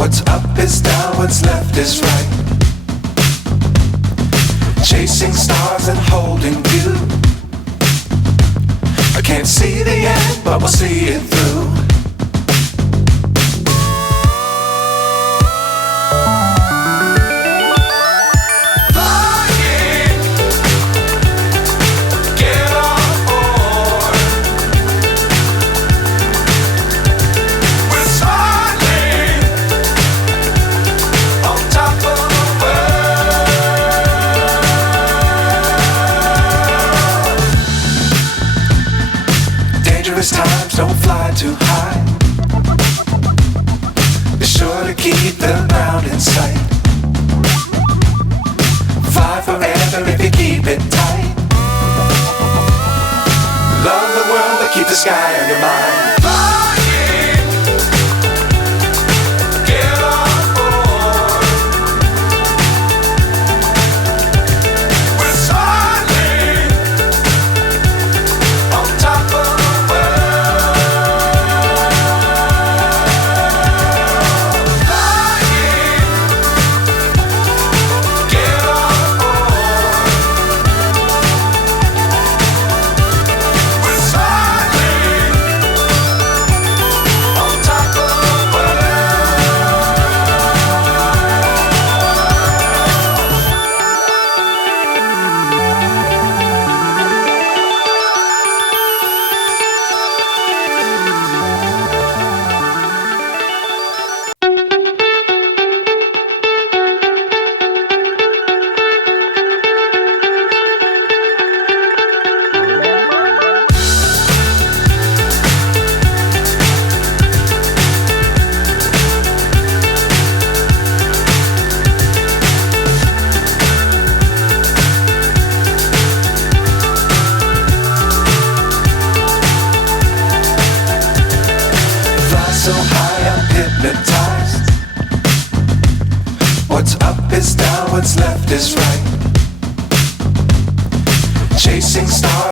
What's up is down, what's left is right. Chasing stars and holding you. I can't see the end, but we'll see it through. Times don't fly too high. Be sure to keep the ground in sight. Fly forever if you keep it tight. Love the world but keep the sky on your mind. So high I'm hypnotized. What's up is down, what's left is right.